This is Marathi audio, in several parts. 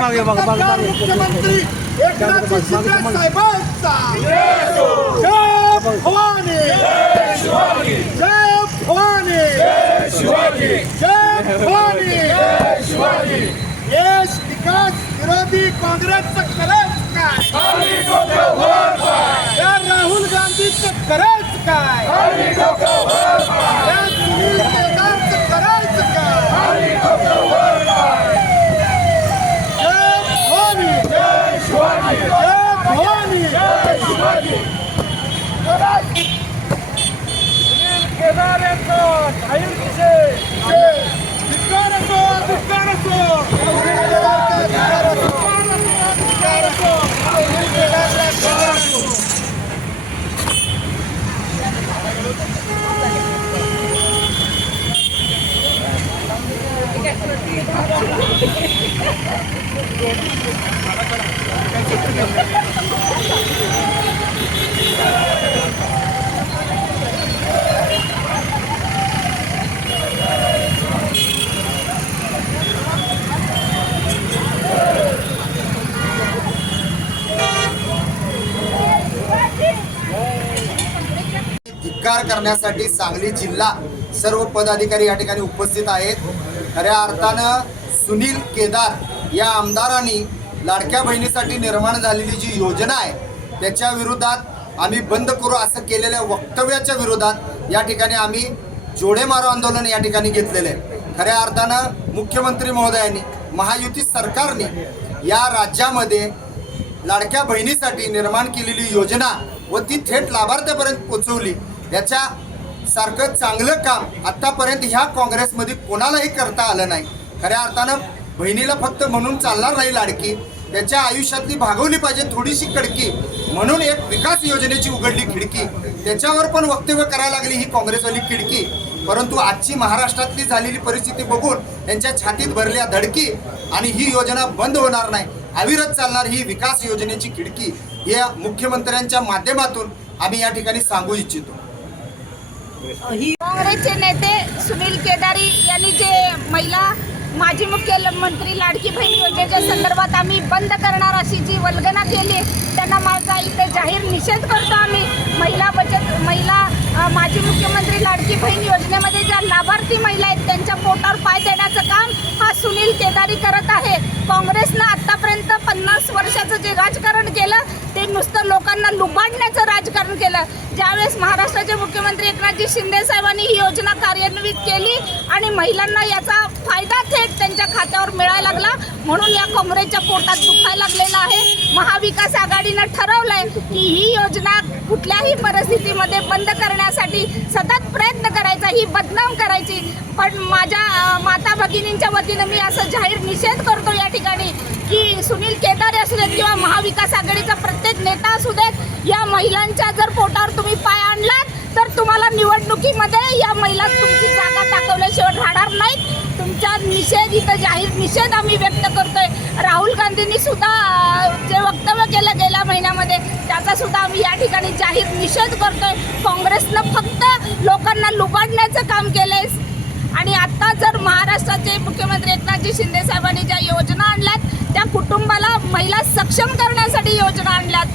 मागे बघा मागे मुख्यमंत्री एकनाथ शिंदे साहेबांचा. जय भवानी जय भवानी जय भवानी देश विकास विरोधी काँग्रेसचं करायचं काय? राहुल गांधीचं करायचं काय या सुनील केदारचं करायचं काय जय भवानी जय भवानी केदार यांचं जाहीर निषेध धिक्कार असो, धिक्कार असो. धिक्कार असो. धिक्कार असो. धिक्कार असो. धिक्कार करण्यासाठी सांगली जिल्हा सर्व पदाधिकारी या ठिकाणी उपस्थित आहेत. खऱ्या अर्थानं सुनील केदार या आमदारांनी लाडक्या बहिणीसाठी निर्माण झालेली जी योजना आहे त्याच्या विरोधात आम्ही बंद करू असं केलेल्या वक्तव्याच्या विरोधात या ठिकाणी आम्ही जोडे मारो आंदोलन या ठिकाणी घेतलेलं आहे. खऱ्या अर्थानं मुख्यमंत्री महोदयांनी महायुती सरकारने या राज्यामध्ये लाडक्या बहिणीसाठी निर्माण केलेली योजना व ती थेट लाभार्थ्यापर्यंत पोचवली. याच्या सारखं चांगलं काम आतापर्यंत ह्या काँग्रेसमध्ये कोणालाही करता आलं नाही. खऱ्या अर्थानं बहिणीला फक्त म्हणून चालणार नाही लाडकी. त्याच्या आयुष्यातली भागवली पाहिजे थोडीशी कडकी. म्हणून एक विकास योजनेची उघडली खिडकी. त्याच्यावर पण वक्तव्य करायला लागली ही काँग्रेसवाली खिडकी. परंतु आजची महाराष्ट्रातली झालेली परिस्थिती बघून त्यांच्या छातीत भरल्या धडकी आणि ही योजना बंद होणार नाही. अविरत चालणार ही विकास योजनेची खिडकी. या मुख्यमंत्र्यांच्या माध्यमातून आम्ही या ठिकाणी सांगू इच्छितो. काँग्रेसचे नेते सुनील केदारी यांनी जे महिला माजी मुख्यमंत्री लाडकी बहीण योजनेच्या संदर्भात आम्ही बंद करणार अशी जी वल्गना केली त्यांना माझा इथे जाहीर निषेध करतो आम्ही. महिला बचत महिला माजी मुख्यमंत्री लाडकी बहीण योजनेमध्ये ज्या लाभार्थी महिला आहेत त्यांच्या पोटावर पाय देण्याचं काम हा सुनील केदारी करत आहे. काँग्रेस पन्नास वर्षाचं जे राजकारण केलं ते नुसतं लोकांना लुबाडण्याचं राजकारण केलं. ज्यावेळेस महाराष्ट्राचे मुख्यमंत्री एकनाथजी शिंदे साहेबांनी ही योजना कार्यान्वित केली आणि महिलांना याचा फायदा थेट त्यांच्या खात्यावर मिळायला लागला म्हणून या काँग्रेसच्या पोटात दुखायला लागलेलं आहे. महाविकास आघाडीनं ठरवलंय की ही योजना कुठल्याही परिस्थितीमध्ये बंद करण्यासाठी सतत प्रयत्न करायचा ही बदनाम करायची. पण माझ्या माता भगिनींच्या वतीनं मी असं जाहीर निषेध करतो या ठिकाणी. सुनील केदारे असू देत किंवा महाविकास आघाडीचा प्रत्येक नेता असू देत या महिलांच्या जर पोटावर तुम्ही पाय आणलात तर तुम्हाला निवडणुकीमध्ये या महिला तुमची जागा दाखवल्याशिवाय राहणार नाहीत. तुमचा निषेध इथं जाहीर निषेध आम्ही व्यक्त करतोय. राहुल गांधींनी सुद्धा जे वक्तव्य केलं गेल्या महिन्यामध्ये त्याचा सुद्धा आम्ही या ठिकाणी जाहीर निषेध करतोय. काँग्रेसनं फक्त लोकांना लुबाडण्याचं काम केलंय. आणि आता जर महाराष्ट्राचे मुख्यमंत्री एकनाथजी शिंदे साहेब ज्या योजना आणल्यात त्या कुटुंबाला महिला सक्षम करण्यासाठी योजना आणल्यात.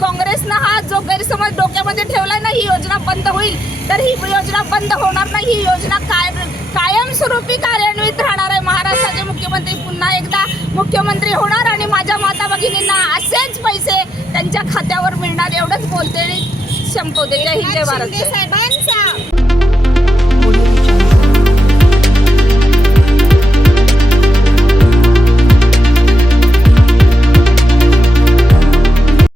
काँग्रेसनं हा जो गैरसमज डोक्यामध्ये ठेवला ना ही योजना बंद होईल. तर ही योजना बंद होणार नाही ही योजना काय कायमस्वरूपी कार्यान्वित राहणार आहे. महाराष्ट्राचे मुख्यमंत्री पुन्हा एकदा मुख्यमंत्री होणार आणि माझ्या माता भगिनींना असेच पैसे त्यांच्या खात्यावर मिळणार एवढंच बोलते संपवते जय हिंद जय भारत. साहेबांचा.